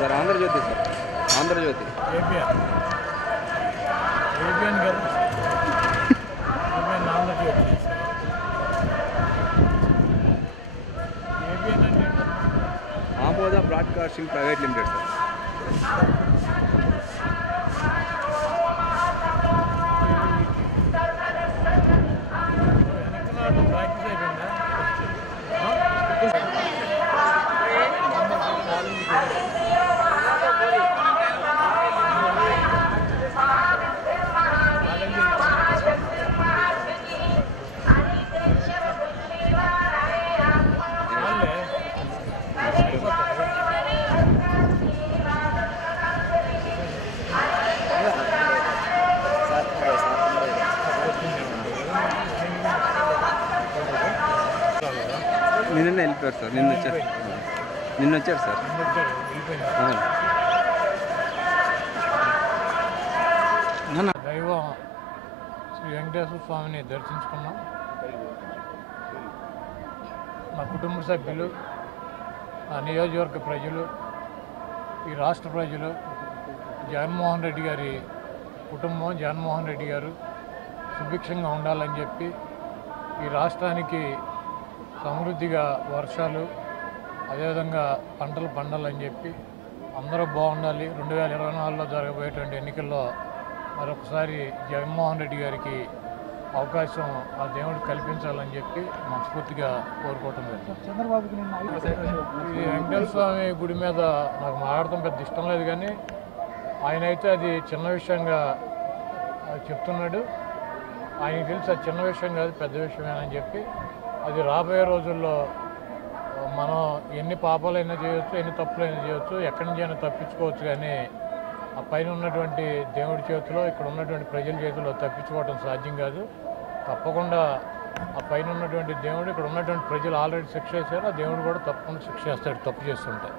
Sir Andhrajyothy sir Andhrajyothy ABN కదా ABN Andhrajyothy ABN అంటే Amoda broadcasting private limited sir. వెనకనాడు ప్రాక్టీస్ అయిపోయిందా నిన్న వెళ్ళిపోయారు సార్. నిన్న వచ్చారు సార్. దైవం శ్రీ వెంకటేశ్వర స్వామిని దర్శించుకున్నాం. మా కుటుంబ సభ్యులు, ఆ నియోజకవర్గ ప్రజలు, ఈ రాష్ట్ర ప్రజలు, జగన్మోహన్ రెడ్డి గారి కుటుంబం, జగన్మోహన్ రెడ్డి గారు సుభిక్షంగా ఉండాలని చెప్పి ఈ రాష్ట్రానికి సమృద్ధిగా వర్షాలు, అదేవిధంగా పంటలు పండాలని చెప్పి అందరూ బాగుండాలి. 2024లో జరగబోయేటువంటి ఎన్నికల్లో మరొకసారి జగన్మోహన్ రెడ్డి గారికి అవకాశం ఆ దేవుడు కల్పించాలని చెప్పి మనస్ఫూర్తిగా కోరుకోవటం జరిగింది. చంద్రబాబుకి ఈ వెంకటేశ్వర స్వామి గుడి మీద నాకు మాట్లాడటం పెద్ద ఇష్టం లేదు, కానీ ఆయన అయితే అది చిన్న విషయంగా చెప్తున్నాడు. ఆయనకి తెలిసి అది చిన్న విషయం కాదు, పెద్ద విషయమేనని చెప్పి అది రాబోయే రోజుల్లో మనం ఎన్ని పాపాలైనా చేయవచ్చు, ఎన్ని తప్పులైనా చేయవచ్చు, ఎక్కడి నుంచి అయినా తప్పించుకోవచ్చు, కానీ ఆ పైన ఉన్నటువంటి దేవుడి చేతిలో, ఇక్కడ ఉన్నటువంటి ప్రజల చేతిలో తప్పించుకోవడం సాధ్యం కాదు. తప్పకుండా ఆ పైన ఉన్నటువంటి దేవుడు, ఇక్కడ ఉన్నటువంటి ప్రజలు ఆల్రెడీ శిక్ష చేశారు, ఆ దేవుడు కూడా తప్పకుండా శిక్ష చేస్తాడు తప్పు చేస్తుంటే.